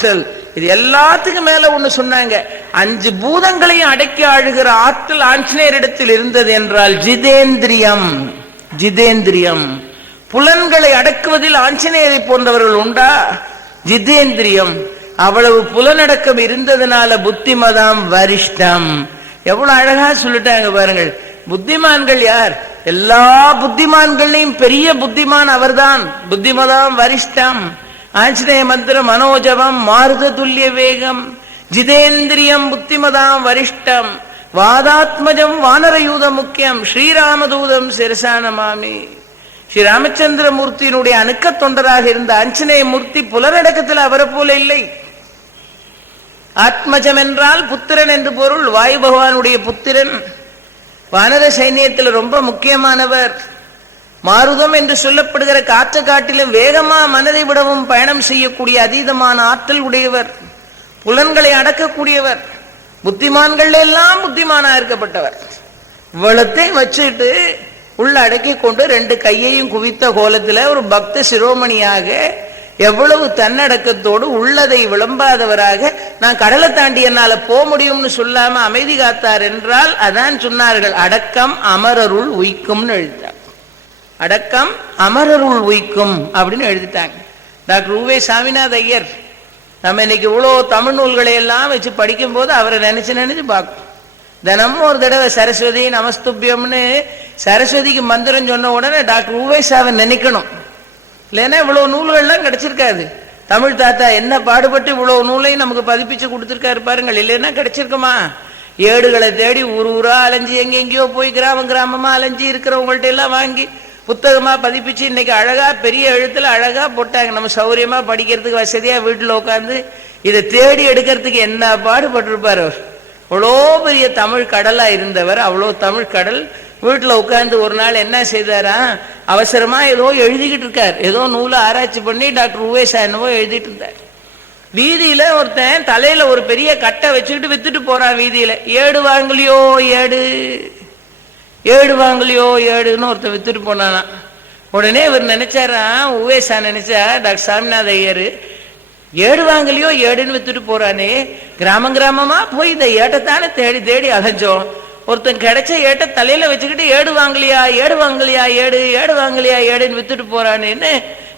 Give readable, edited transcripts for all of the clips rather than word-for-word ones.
ஆற்றல். இது எல்லாத்துக்கும் மேல ஒண்ணு சொன்னாங்க, 5 பூதங்களையும் அடக்கி ஆளுகிற ஆற்றல் ஆஞ்சநேயரிடத்தில் இருந்தது என்றால் ஜிதேந்திரியம். ஜிதேந்திரியம் புலன்களை அடக்குவதில் ஆஞ்சநேயரை போன்றவர்கள் உண்டா? ஜிதேந்திரியம். அவ்வளவு புலனடக்கம் இருந்ததுனால புத்திமதாம் வரிஷ்டம். எவ்வளவு அழகா சொல்லிட்டாங்க பாருங்கள். புத்திமான்கள் யார்? எல்லா புத்திமான்களையும் பெரிய புத்திமான் அவர்தான். புத்திமதாம் வரிஷ்டம். ஆஞ்சநேய மந்திரம் மனோஜவம் மாருத துல்லிய வேகம் ஜிதேந்திரியம் புத்திமதாம் வரிஷ்டம் வாதாத்மஜம் வானரயூத முக்கியம் ஸ்ரீராமதூதம் சிரசானமாமி. ஸ்ரீ ராமச்சந்திரமூர்த்தியினுடைய அணுக்க தொண்டராக இருந்த ஆஞ்சநேய மூர்த்தி புலனடக்கத்தில் அவரை போல இல்லை. ஆத்மஜம் என்றால் புத்திரன் என்று பொருள். வாயு பகவானுடைய புத்திரன். வானர சைன்யத்தில் ரொம்ப முக்கியமானவர். மாருதம் என்று சொல்லப்படுகிற காற்று காட்டிலும் வேகமா மனதை விடவும் பயணம் செய்யக்கூடிய அதீதமான ஆற்றல் உடையவர். புலன்களை அடக்கக்கூடியவர். புத்திமான்கள் எல்லாம் புத்திமானா இருக்கப்பட்டவர். இவ்வளத்தையும் வச்சுட்டு உள்ள அடக்கி கொண்டு 2 கையையும் குவித்த கோலத்தில் ஒரு பக்த சிரோமணியாக எவ்வளவு தன்னடக்கத்தோடு உள்ளதை விளம்பாதவராக நான் கடலை தாண்டி என்னால போக முடியும்னு சொல்லாம அமைதி காத்தார் என்றால் அதான் சொன்னார்கள் அடக்கம் அமரருள் உய்க்கும்னு எழுதிட்டாங்க. அடக்கம் அமரருள் உய்க்கும் அப்படின்னு எழுதிட்டாங்க. டாக்டர் உவே சாமிநாத ஐயர் நம்ம இன்னைக்கு இவ்வளோ தமிழ் நூல்களை எல்லாம் வச்சு படிக்கும் போது அவரை நினைச்சு பார்க்கும். தினமும் ஒரு தடவை சரஸ்வதி நமஸ்துபியம்னு சரஸ்வதிக்கு மந்திரம் சொன்ன உடனே டாக்டர் உவே சாவை நினைக்கணும். இல்லைன்னா இவ்வளவு நூல்கள்லாம் கிடைச்சிருக்காது. தமிழ் தாத்தா என்ன பாடுபட்டு இவ்வளவு நூலையும் நமக்கு பதிப்பிச்சு கொடுத்துருக்காரு பாருங்கள். இல்லைன்னா கிடைச்சிருக்குமா? ஏடுகளை தேடி ஊரா அலைஞ்சி எங்கெங்கயோ போய் கிராமமா அலைஞ்சி இருக்கிறவங்கள்ட்ட எல்லாம் வாங்கி புத்தகமா பதிப்பிச்சு இன்னைக்கு அழகா பெரிய எழுத்துல அழகா போட்டாங்க. நம்ம சௌரியமா படிக்கிறதுக்கு வசதியா வீட்டுல உட்காந்து இதை தேடி எடுக்கிறதுக்கு என்ன பாடுபட்டிருப்பார் அவர். அவ்வளோ பெரிய தமிழ் கடலா இருந்தவர். அவ்வளோ தமிழ் கடல் வீட்டுல உட்கார்ந்து ஒரு நாள் என்ன செய்தாரா, அவசரமா ஏதோ எழுதிக்கிட்டு இருக்கார். ஏதோ நூலை ஆராய்ச்சி பண்ணி டாக்டர் உவேசா என்னவோ எழுதிட்டு இருந்தார். வீதியில ஒருத்தன் தலையில ஒரு பெரிய கட்டை வச்சுக்கிட்டு வித்துட்டு போறான் வீதியில. ஏடு வாங்கலையோ ஏடு, ஏடு வாங்கலையோ ஏடுன்னு ஒருத்தன் வித்துட்டு போனானா. உடனே இவர் நினைச்சாரா, உவேசா நினைச்சா டாக்டர் சாமிநாத ஐயர் ஏடு வாங்கலையோ ஏடுன்னு வித்துட்டு போறானே, கிராமமா போய் இந்த ஏட்டத்தானே தேடி தேடி அலைஞ்சோம். ஒருத்தன் கிடைச்ச ஏட்ட தலையில வச்சுக்கிட்டு ஏடு வாங்கலையா ஏடு வாங்கலையா ஏடு வாங்கலையா ஏடுன்னு வித்துட்டு போறானேன்னு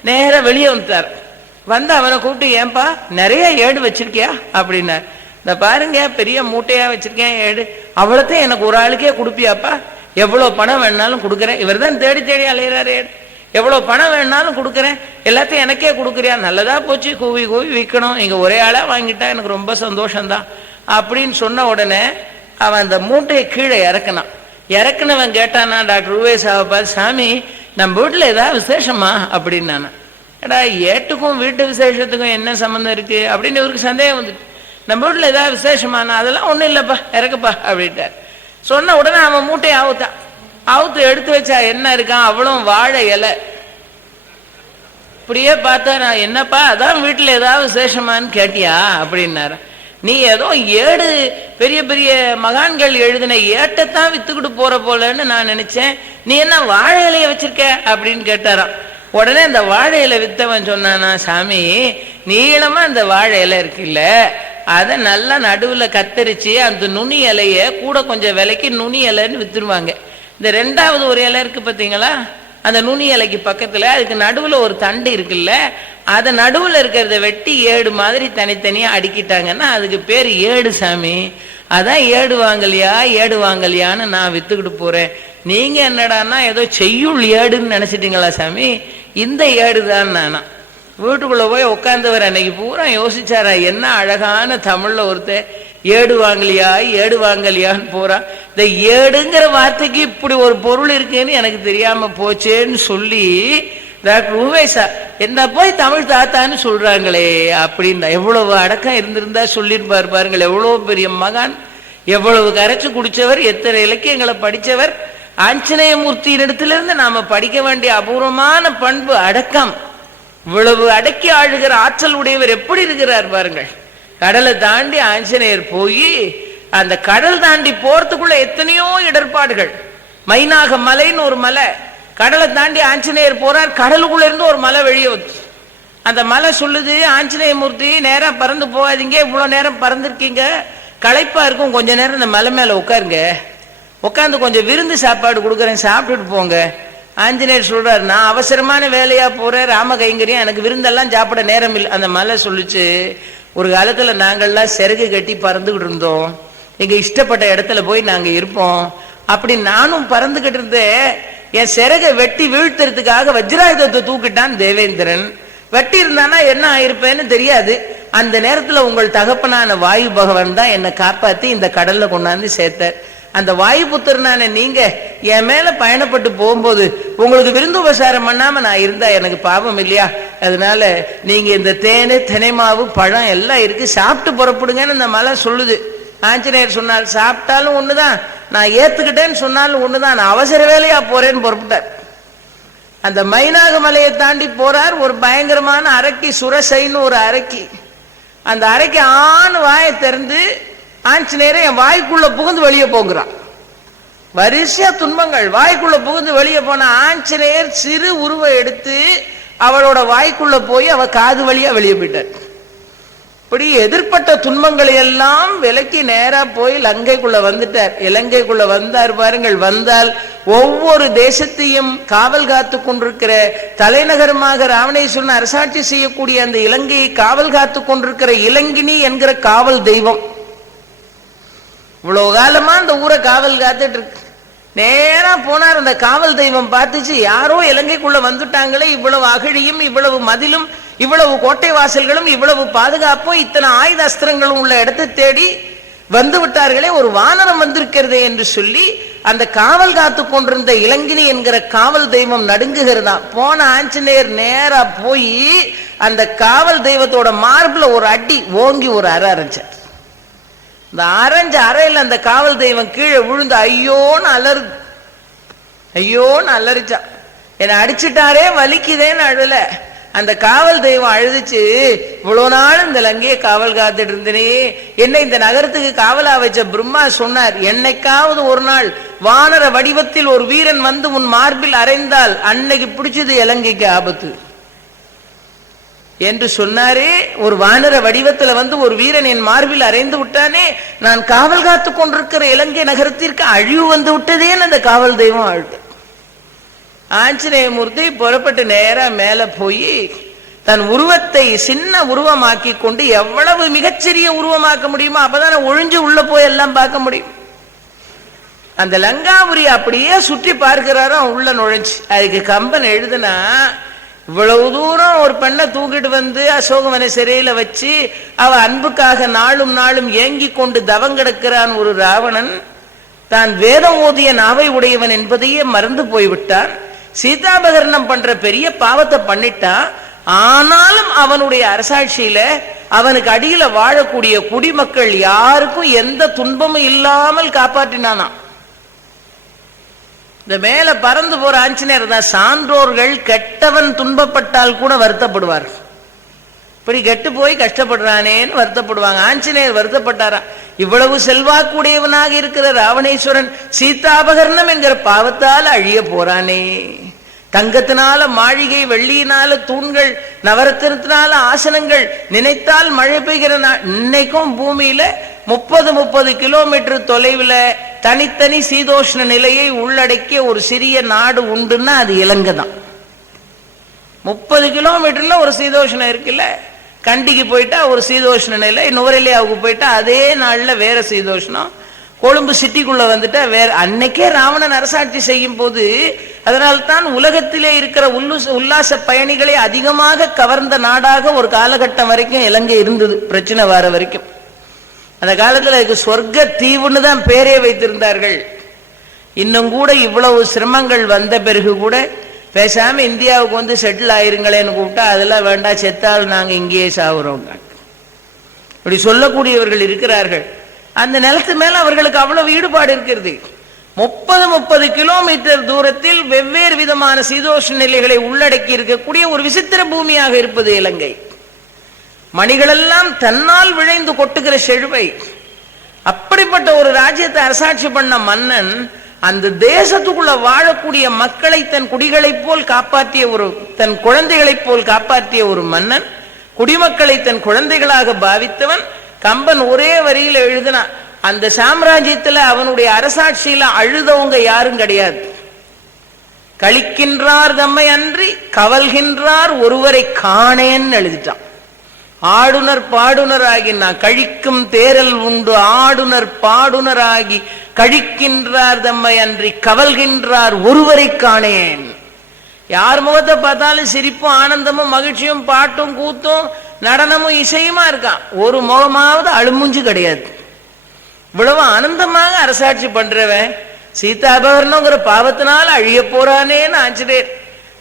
நேர வெளியே வந்துட்டார். வந்து அவனை கூப்பிட்டு, ஏன்பா நிறைய ஏடு வச்சிருக்கியா அப்படின்னார். இந்த பாருங்க பெரிய மூட்டையா வச்சிருக்கேன் ஏடு, அவ்வளோத்தையும் எனக்கு ஒரு ஆளுக்கே கொடுப்பியாப்பா? எவ்வளோ பணம் வேணாலும் கொடுக்குறேன். இவர் தான் தேடி தேடி அலையிறாரு. ஏடு எவ்வளோ பணம் வேணாலும் கொடுக்குறேன், எல்லாத்தையும் எனக்கே கொடுக்குறியா? நல்லதா போச்சு, கூவி விற்கணும், இங்கே ஒரே ஆளாக வாங்கிட்டா எனக்கு ரொம்ப சந்தோஷம்தான் அப்படின்னு சொன்ன உடனே அவன் அந்த மூட்டையை கீழே இறக்குனான். இறக்குனவன் கேட்டானா டாக்டர் உவேசாவை பார்த்து, சாமி நம்ம வீட்டில் ஏதாவது விசேஷமா அப்படின்னானா. ஏடா ஏட்டுக்கும் வீட்டு விசேஷத்துக்கும் என்ன சம்மந்தம் இருக்கு அப்படின்னு இவருக்கு சந்தேகம் வந்துட்டு. நம்ம வீட்டில் ஏதாவது விசேஷமானா அதெல்லாம் ஒன்றும் இல்லைப்பா இறக்குப்பா அப்படின்ட்டார். சொன்ன உடனே அவன் மூட்டையை அவுத்து எடுத்து வச்சா என்ன இருக்கான், அவ்வளோ வாழை இலை. இப்படியே பார்த்தா, நான் என்னப்பா அதான் வீட்டில் ஏதாவது விசேஷமானு கேட்டியா அப்படின்னாரு. நீ ஏதோ ஏடு பெரிய பெரிய மகான்கள் எழுதின ஏட்டைத்தான் வித்துக்கிட்டு போற போலன்னு நான் நினைச்சேன், நீ என்ன வாழை இலைய வச்சிருக்க அப்படின்னு கேட்டாராம். உடனே அந்த வாழை இலை வித்தவன் சொன்னானா, சாமி நீளமா அந்த வாழை இலை இருக்குல்ல, அதை நல்லா நடுவில் கத்தரிச்சு அந்த நுனி இலைய கூட கொஞ்சம் விலைக்கு நுனி இலைன்னு வித்துருவாங்க. இந்த 2வது ஒரு இலை இருக்கு பார்த்தீங்களா, அந்த நுனி இலைக்கு பக்கத்துல அதுக்கு நடுவுல ஒரு தண்டு இருக்குல்ல, அதை நடுவுல இருக்கிறத வெட்டி ஏடு மாதிரி தனித்தனியா அடிக்கிட்டாங்கன்னா அதுக்கு பேர் ஏடு சாமி. அதான் ஏடு வாங்கலையான்னு நான் வித்துக்கிட்டு போறேன். நீங்க என்னடான்னா ஏதோ செய்யுள் ஏடுன்னு நினைச்சிட்டீங்களா சாமி? இந்த ஏடு தான் நானா. வீட்டுக்குள்ள போய் உட்கார்ந்தவர் அன்னைக்கு பூரா யோசிச்சாரா, என்ன அழகான தமிழ்ல ஒருத்தர் ஏடு வாங்கலையான்னு போறா. இந்த ஏடுங்கிற வார்த்தைக்கு இப்படி ஒரு பொருள் இருக்குன்னு எனக்கு தெரியாம போச்சேன்னு சொல்லி டாக்டர் உவேசா என்ன போய் தமிழ் தாத்தான்னு சொல்றாங்களே அப்படின்னா, எவ்வளவு அடக்கம் இருந்திருந்தா சொல்லியிருப்பாரு பாருங்கள். எவ்வளவு பெரிய மகான், எவ்வளவு கரைச்சு குடிச்சவர், எத்தனை இலக்கியங்களை படிச்சவர். ஆஞ்சநேயமூர்த்தியினிடத்திலிருந்து நாம படிக்க வேண்டிய அபூர்வமான பண்பு அடக்கம். இவ்வளவு அடக்கி ஆளுகிற ஆற்றல் உடையவர் எப்படி இருக்கிறார் பாருங்கள். கடலை தாண்டி ஆஞ்சநேயர் போய் அந்த கடல் தாண்டி போறதுக்குள்ள எத்தனையோ இடர்பாடுகள். மைனாக மலைன்னு ஒரு மலை, கடலை தாண்டி ஆஞ்சநேயர் போறார், கடலுக்குள்ள இருந்து ஒரு மலை வெளியே வந்து அந்த மலை சொல்லுது, ஆஞ்சநேய மூர்த்தி நேரா பறந்து போகாதீங்க, இவ்வளவு நேரம் பறந்துருக்கீங்க, களைப்பா இருக்கும், கொஞ்ச நேரம் இந்த மலை மேல உட்காருங்க, உட்காந்து கொஞ்சம் விருந்து சாப்பாடு கொடுக்குறேன், சாப்பிட்டுட்டு போங்க. ஆஞ்சநேயர் சொல்றாரு, நான் அவசரமான வேலையா போறேன், ராம கைங்கரியம், எனக்கு விருந்தெல்லாம் சாப்பிட நேரம் இல்லை. அந்த மலை சொல்லிச்சு, ஒரு காலத்துல நாங்கள்லாம் சிறகு கட்டி பறந்துகிட்டு இருந்தோம், எங்க இஷ்டப்பட்ட இடத்துல போய் நாங்க இருப்போம், அப்படி நானும் பறந்துகிட்டு இருந்தேன். என் சிறகை வெட்டி வீழ்த்துறதுக்காக வஜ்ராயுதத்தை தூக்கிட்டான் தேவேந்திரன். வெட்டி இருந்தானா என்ன ஆயிருப்பேன்னு தெரியாது. அந்த நேரத்துல உங்கள் தகப்பனான வாயு பகவான் தான் என்னை காப்பாத்தி இந்த கடல்ல கொண்டாந்து சேர்த்தார். அந்த வாயு புத்திரனான நீங்க என் மேல பயணப்பட்டு போகும்போது உங்களுக்கு விருந்து உபசாரம் பண்ணாம நான் இருந்தா எனக்கு பாவம் இல்லையா? அதனால நீங்க இந்த தேனு தினைமாவு பழம் எல்லாம் இருக்கு, சாப்பிட்டு புறப்படுங்கன்னு இந்த மலை சொல்லுது. ஆஞ்சநேயர் சொன்னார், சாப்பிட்டாலும் ஒண்ணுதான், நான் ஏத்துக்கிட்டேன்னு சொன்னாலும் ஒண்ணுதான், நான் அவசர வேலையா போறேன்னு புறப்பட்டார். அந்த மைனாக மலையை தாண்டி போறார். ஒரு பயங்கரமான அரக்கி, சுரசைன்னு ஒரு அரக்கி. அந்த அரக்கி ஆண் வாயை திறந்து ஆஞ்சநேயரை என் வாய்க்குள்ள புகுந்து வெளியே போகிறான். வரிசையா துன்பங்கள், வாய்க்குள்ள புகுந்து வெளியே போன ஆஞ்சநேயர் சிறு உருவை எடுத்து அவளோட வாய்க்குள்ள போய் அவ காது வழியா வெளியே போயிட்டார். இப்படி எதிர்பட்ட துன்பங்களை எல்லாம் விலக்கி நேரா போய் லங்கைக்குள்ள வந்துட்டார். இலங்கைக்குள்ள வந்தார் பாருங்கள். வந்தால் ஒவ்வொரு தேசத்தையும் காவல் காத்து கொண்டிருக்கிற, தலைநகரமாக ராவணேஸ்வரன் அரசாட்சி செய்யக்கூடிய அந்த இலங்கையை காவல் காத்து கொண்டிருக்கிற இலங்கினி என்கிற காவல் தெய்வம் இவ்வளவு காலமா அந்த ஊரை காவல் காத்துட்டு இருக்கு. நேரா போனார். அந்த காவல் தெய்வம் பார்த்துச்சு, யாரோ இலங்கைக்குள்ள வந்துட்டாங்களே, இவ்வளவு அகழியும் இவ்வளவு மதிலும் இவ்வளவு கோட்டை வாசல்களும் இவ்வளவு பாதுகாப்பும் இத்தனை ஆயுத அஸ்திரங்களும் உள்ள இடத்தை தேடி வந்து விட்டார்களே, ஒரு வானரம் வந்திருக்கிறது என்று சொல்லி அந்த காவல் காத்து கொண்டிருந்த இலங்கினி என்கிற காவல் தெய்வம் நடுங்குகிறதா. போன ஆஞ்சநேயர் நேரா போய் அந்த காவல் தெய்வத்தோட மார்புல ஒரு அடி ஓங்கி ஒரு அரை அரைஞ்சார். இந்த அரைஞ்ச அறையில் அந்த காவல் தெய்வம் கீழே விழுந்து ஐயோன்னு அலறு, ஐயோன்னு அலறிச்சா. என்னை அடிச்சுட்டாரே வலிக்குதேன்னு அழுல. அந்த காவல் தெய்வம் அழுதுச்சு, இவ்வளவு நாள் இந்த லங்கையை காவல் காத்துட்டு இருந்தனே, என்ன இந்த நகரத்துக்கு காவலா வச்ச பிரம்மா சொன்னார், என்னைக்காவது ஒரு நாள் வானர வடிவத்தில் ஒரு வீரன் வந்து உன் மார்பில் அறைந்தால் அன்னைக்கு பிடிச்சது இலங்கைக்கு ஆபத்து என்று சொன்னாரே. ஒரு வானர வடிவத்தில் வந்து ஒரு வீரன் என் மார்பில் அறைந்து விட்டானே, நான் காவல் காத்து கொண்டிருக்கிற இலங்கை நகரத்திற்கு அழிவு வந்து விட்டதேன்னு அந்த காவல் தெய்வம் அழுது. ஆஞ்சநேயமூர்த்தி புறப்பட்டு நேரா மேல போய் தன் உருவத்தை சின்ன உருவமாக்கி கொண்டு, எவ்வளவு மிகச்சிறிய உருவமாக்க முடியுமோ அப்பதானே ஒழிஞ்சு உள்ள போய் எல்லாம் பார்க்க முடியும். அந்த லங்காபுரி அப்படியே சுற்றி பார்க்கிறாரோ உள்ள நுழைஞ்சு. அதுக்கு கம்பன் எழுதுனா, இவ்வளவு தூரம் ஒரு பெண்ணை தூக்கிட்டு வந்து அசோகவன சிறையில வச்சு அவ அன்புக்காக நாளும் நாளும் ஏங்கி கொண்டு தவம் கிடக்கிறான் ஒரு ராவணன். தான் வேதம் ஓதிய நாவை உடையவன் என்பதையே மறந்து போய்விட்டான். சீதாபகரணம் பண்ற பெரிய பாவத்தை பண்ணிட்டான். ஆனாலும் அவனுடைய அரசாட்சியில அவனுக்கு அடியில வாழக்கூடிய குடிமக்கள் யாருக்கும் எந்த துன்பமும் இல்லாமல் காப்பாற்றினானா. இந்த மேல பறந்து போற ஆஞ்சநேயர் தான். சான்றோர்கள் கெட்டவன் துன்பப்பட்டால் கூட வருத்தப்படுவார். இப்படி கெட்டு போய் கஷ்டப்படுறானேன்னு வருத்தப்படுவாங்க. ஆஞ்சநேயர் வருத்தப்பட்டாரா, இவ்வளவு செல்வாக்குடையவனாக இருக்கிற ராவணேஸ்வரன் சீதாபகரணம் என்கிற பாவத்தால் அழிய போறானே. தங்கத்தினால மாளிகை, வெள்ளியினால தூண்கள், நவரத்தினத்தினால ஆசனங்கள், நினைத்தால் மழை பெய்கிற இன்னைக்கும் பூமியில 30 கிலோமீட்டர் தொலைவில் தனித்தனி சீதோஷ்ண நிலையை உள்ளடக்கிய ஒரு சிறிய நாடு உண்டுன்னா அது இலங்கை தான். 30 கிலோமீட்டர்ல ஒரு சீதோஷ்ணம் இருக்குல்ல. கண்டிக்கு போயிட்டா ஒரு சீதோஷ்ண நிலை, நுவரெலியாவுக்கு போயிட்டா அதே நாள்ல வேற சீதோஷ்ணம், கொழும்பு சிட்டிக்குள்ள வந்துட்டா வேற. அன்னைக்கே ராவணன் அரசாட்சி செய்யும் போது அதனால்தான் உலகத்திலே இருக்கிற உல்லாச பயணிகளை அதிகமாக கவர்ந்த நாடாக ஒரு காலகட்டம் வரைக்கும் இலங்கை இருந்தது, பிரச்சனை வர வரைக்கும். அந்த காலத்துல அதுக்கு சொர்க்க தீவுன்னு தான் பேரே வைத்திருந்தார்கள். இன்னும் கூட இவ்வளவு சிரமங்கள் வந்த பிறகு கூட பேசாம இந்தியாவுக்கு வந்து செட்டில் ஆயிருங்களேன்னு கூப்பிட்டா அதெல்லாம் வேண்டாம், செத்தால் நாங்க இங்கேயே சாகுறோம் இப்படி சொல்லக்கூடியவர்கள் இருக்கிறார்கள். அந்த நிலத்து மேல அவர்களுக்கு அவ்வளவு ஈடுபாடு இருக்கிறது. 30 கிலோமீட்டர் தூரத்தில் வெவ்வேறு விதமான சீதோஷ்ண நிலைகளை உள்ளடக்கி இருக்கக்கூடிய ஒரு விசித்திர பூமியாக இருப்பது இலங்கை. மணிகளெல்லாம் தன்னால் விழைந்து கொட்டுகிற செழுவை. அப்படிப்பட்ட ஒரு ராஜ்யத்தை அரசாட்சி பண்ண மன்னன் அந்த தேசத்துக்குள்ள வாழக்கூடிய மக்களை தன் குடிகளைப் போல் காப்பாற்றிய தன் குழந்தைகளைப் போல் காப்பாற்றிய ஒரு மன்னன், குடிமக்களை தன் குழந்தைகளாக பாவித்தவன். கம்பன் ஒரே வரியில எழுதினான், அந்த சாம்ராஜ்யத்துல அவனுடைய அரசாட்சியில அழுதவங்க யாரும் கிடையாது. கழிக்கின்றார் தம்மை அன்றி கவல்கின்றார் ஒருவரை காணேன்னு எழுதிட்டான். ஆடுனர் பாடுனர் ஆகி நான் கழிக்கும் தேரல் உண்டு, ஆடுனர் பாடுனர் ஆகி கழிக்கின்றார் தம்மை அன்றி கவல்கின்றார் ஒருவரை காணேன். யார் முகத்தை பார்த்தாலும் சிரிப்பும் ஆனந்தமும் மகிழ்ச்சியும் பாட்டும் கூத்தும் நடனமும் இசையுமா இருக்கான், ஒரு முகமாவது அழுமுஞ்சு கிடையாது. இவ்வளவு ஆனந்தமாக அரசாட்சி பண்றவன் சீதாபகரணங்கிற பாவத்தினால அழிய போறானேன்னு ஆஞ்சநேயர்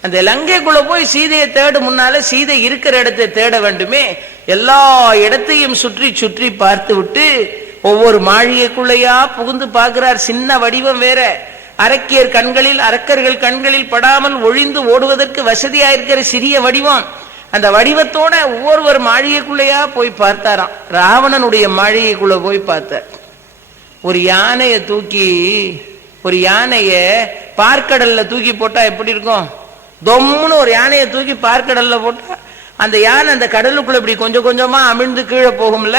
அந்த லங்கைக்குள்ள போய் சீதையை தேட முன்னால சீதை இருக்கிற இடத்தை தேட வேண்டுமே. எல்லா இடத்தையும் சுற்றி சுற்றி பார்த்து விட்டு ஒவ்வொரு மாளிகைக்குள்ளையா புகுந்து பார்க்கிறார். சின்ன வடிவம் வேற, அரக்கியர் கண்களில் அரக்கர்கள் கண்களில் படாமல் ஒழிந்து ஓடுவதற்கு வசதியா இருக்கிற சிறிய வடிவம். அந்த வடிவத்தோட ஒவ்வொரு மாளிகைக்குள்ளையா போய் பார்த்தாராம். ராவணனுடைய மாளிகைக்குள்ள போய் பார்த்தார். ஒரு யானையை தூக்கி, ஒரு யானைய பார்க்கடல்ல தூக்கி போட்டா எப்படி இருக்கும்? தொம்முன்னு ஒரு யானையை தூக்கி பார்க்கடல்ல போட்டா அந்த யானை அந்த கடலுக்குள்ள இப்படி கொஞ்சம் கொஞ்சமா அமிழ்ந்து கீழே போகும்ல,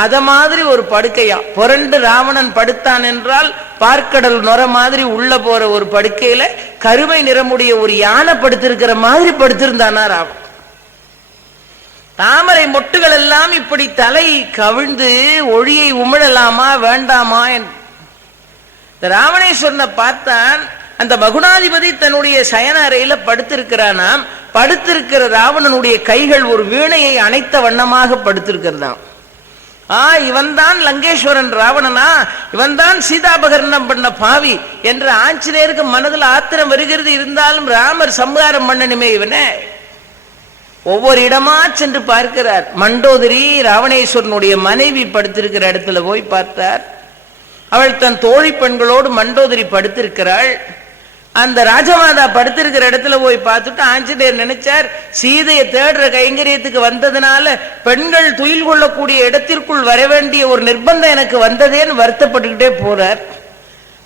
அத மாதிரி ஒரு படுக்கையா புரண்டு ராவணன் படுத்தான் என்றால் பார்க்கடல் நுர மாதிரி உள்ள போற ஒரு படுக்கையில கருமை நிறமுடைய ஒரு யானை படுத்திருக்கிற மாதிரி படுத்திருந்தானா ராவணன். தாமரை மொட்டுகள் எல்லாம் இப்படி தலை கவிழ்ந்து ஒழியை உமிழலாமா வேண்டாமா என்று ராவணேஸ்வரனை பார்த்தான். அந்த மகுடாதிபதி தன்னுடைய சயன அறையில படுத்திருக்கிறானாம். படுத்திருக்கிற ராவணனுடைய கைகள் ஒரு வீணையை அணைத்த வண்ணமாக படுத்திருக்கிறதாம். இவன் தான் லங்கேஸ்வரன் ராவணனா, இவன் தான் சீதாபகரணம் பண்ண பாவி என்று ஆஞ்சநேயருக்கு மனதில் ஆத்திரம் வருகிறது. இருந்தாலும் ராமர் சம்ஹாரம் பண்ணணுமே இவனை. ஒவ்வொரு இடமா சென்று பார்க்கிறார். மண்டோதரி ராவணேஸ்வரனுடைய மனைவி படுத்திருக்கிற இடத்துல போய் பார்த்தார். அவள் தன் தோழி பெண்களோடு மண்டோதரி படுத்திருக்கிறாள். அந்த ராஜமாதா படுத்திருக்கிற இடத்துல போய் பார்த்துட்டு ஆஞ்சநேயர் நினைச்சார், சீதையை தேடுற கைங்கரியத்துக்கு வந்ததுனால பெண்கள் துயில் கொள்ளக்கூடிய இடத்திற்குள் வர வேண்டிய ஒரு நிர்பந்தம் எனக்கு வந்ததேன்னு வருத்தப்பட்டுக்கிட்டே போறார்.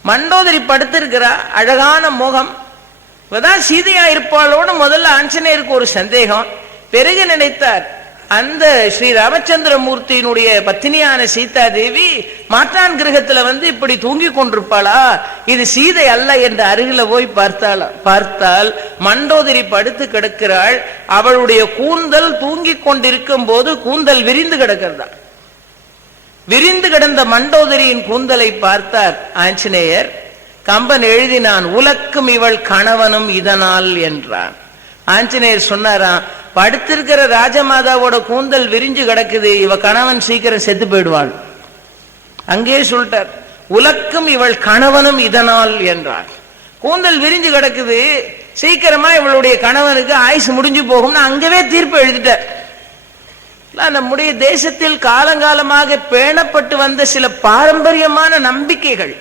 மண்டோதரி படுத்திருக்கிறா, அழகான முகம், இப்பதான் சீதையா இருப்பாளோடு முதல்ல ஆஞ்சநேயருக்கு ஒரு சந்தேகம். பிறகு நினைத்தார், அந்த ஸ்ரீ ராமச்சந்திரமூர்த்தியினுடைய பத்தினியான சீதா தேவி மாற்றான் கிரகத்துல வந்து இப்படி தூங்கி கொண்டிருப்பாளா, இது சீதை அல்ல என்று அருகில போய் பார்த்தால் மண்டோதரி படுத்து கிடக்கிறாள். அவளுடைய கூந்தல் தூங்கி கொண்டிருக்கும் போது கூந்தல் விரிந்து கிடக்கிறதா. விரிந்து கிடந்த மண்டோதரியின் கூந்தலை பார்த்தார் ஆஞ்சநேயர். கம்பன் எழுதினான், உலக்கும் இவள் கணவனும் இதனால் என்றான். ஆஞ்சநேயர் சொன்னாராம், படுத்திருக்கிற ராஜமாதாவோட கூந்தல் விரிஞ்சு கிடக்குது, இவ கணவன் சீக்கிரம் செத்து போயிடுவாள். அங்கே சொல்லிட்டார், உலக்கும் இவள் கணவனும் இதனால் என்றார். கூந்தல் விரிஞ்சு கிடக்குது, சீக்கிரமா இவளுடைய கணவனுக்கு ஆயுசு முடிஞ்சு போகும்னு அங்கவே தீர்ப்பு எழுதிட்டார். நம்முடைய தேசத்தில் காலங்காலமாக பேணப்பட்டு வந்த சில பாரம்பரியமான நம்பிக்கைகள்.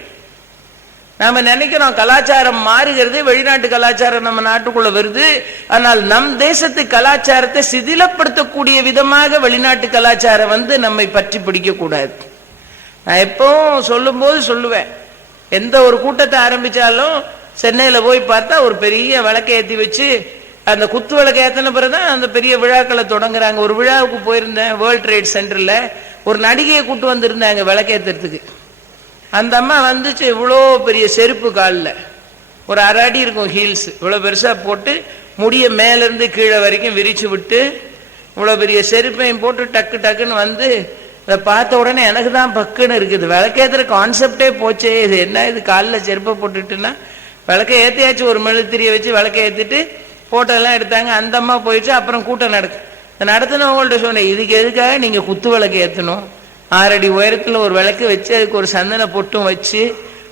நாம நினைக்கிறோம் கலாச்சாரம் மாறுகிறது, வெளிநாட்டு கலாச்சாரம் நம்ம நாட்டுக்குள்ள வருது. ஆனால் நம் தேசத்து கலாச்சாரத்தை சிதிலப்படுத்தக்கூடிய விதமாக வெளிநாட்டு கலாச்சாரம் வந்து நம்மை பற்றி பிடிக்க கூடாது. நான் எப்பவும் சொல்லும் போது சொல்லுவேன், எந்த ஒரு கூட்டத்தை ஆரம்பிச்சாலும் சென்னையில போய் பார்த்தா ஒரு பெரிய விளக்கை ஏற்றி வச்சு அந்த குத்து விளக்கை ஏற்றின பிறகுதான் அந்த பெரிய விழாக்களை தொடங்குறாங்க. ஒரு விழாவுக்கு போயிருந்தேன், வேர்ல்ட் ட்ரேட் சென்டர்ல ஒரு நடிகையை கூட்டு வந்திருந்தாங்க விளக்கேற்றுறதுக்கு. அந்த அம்மா வந்துச்சு, இவ்வளோ பெரிய செருப்பு காலில் ஒரு அரை அடி இருக்கும் ஹீல்ஸ், இவ்வளோ பெருசாக போட்டு முடிய மேலேருந்து கீழே வரைக்கும் விரிச்சு விட்டு இவ்வளோ பெரிய செருப்பையும் போட்டு டக்கு டக்குன்னு வந்து அதை பார்த்த உடனே எனக்கு தான் பக்குன்னு இருக்குது. விளக்கேற்றுற கான்செப்டே போச்சே, இது என்ன இது காலில் செருப்பை போட்டுட்டுன்னா. விளக்கை ஏற்றியாச்சு, ஒரு மெழுத்திரியை வச்சு விளக்கை ஏற்றிட்டு ஃபோட்டோலாம் எடுத்தாங்க. அந்த அம்மா போயிடுச்சு. அப்புறம் கூட்டம் நடத்தினவங்கள்ட்ட சொன்னேன், இதுக்கு எதுக்காக நீங்கள் குத்து விளக்கு ஏற்றணும்? 6 அடி உயரத்தில் ஒரு விளக்கு வச்சு அதுக்கு ஒரு சந்தன பொட்டும் வச்சு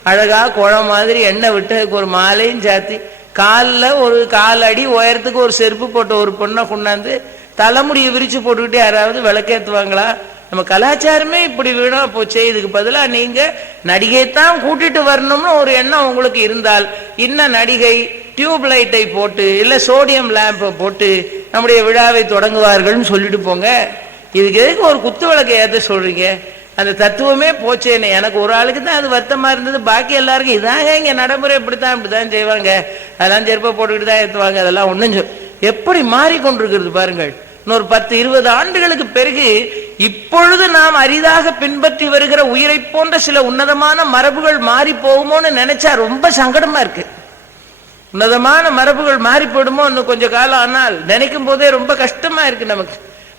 அழகாக குழம் மாதிரி எண்ணெய் விட்டு அதுக்கு ஒரு மாலையும் சாத்தி காலில் ஒரு 4 அடி உயரத்துக்கு ஒரு செருப்பு போட்ட ஒரு பொண்ணை கொண்டாந்து தலைமுடியை விரிச்சு போட்டுக்கிட்டு யாராவது விளக்கேற்றுவாங்களா? நம்ம கலாச்சாரமே இப்படி வீணா போச்சே. இதுக்கு பதிலாக நீங்கள் நடிகைத்தான் கூட்டிட்டு வரணும்னு ஒரு எண்ணம் உங்களுக்கு இருந்தால் இன்னும் நடிகை டியூப் லைட்டை போட்டு இல்லை சோடியம் லேம்பை போட்டு நம்முடைய விழாவை தொடங்குவார்கள்னு சொல்லிட்டு போங்க. இதுக்கு எதுக்கு ஒரு குத்து விளக்கை ஏற்ற சொல்றீங்க? அந்த தத்துவமே போச்சேன்னு. எனக்கு ஒரு ஆளுக்கு தான் அது வருத்தமா இருந்தது, பாக்கி எல்லாருக்கும் இதாங்க இங்க நடைமுறை, இப்படித்தான் செய்வாங்க, அதெல்லாம் செருப்பை போட்டுக்கிட்டு தான் ஏற்றுவாங்க, அதெல்லாம் ஒன்றும் எப்படி மாறிக்கொண்டிருக்கிறது பாருங்கள். இன்னொரு 10-20 ஆண்டுகளுக்கு பிறகு இப்பொழுது நாம் அரிதாக பின்பற்றி வருகிற உயிரை போன்ற சில உன்னதமான மரபுகள் மாறி போகுமோன்னு நினைச்சா ரொம்ப சங்கடமா இருக்கு. உன்னதமான மரபுகள் மாறி போடுமோ இன்னும் கொஞ்சம் காலம், ஆனால் நினைக்கும் போதே ரொம்ப கஷ்டமா இருக்கு நமக்கு.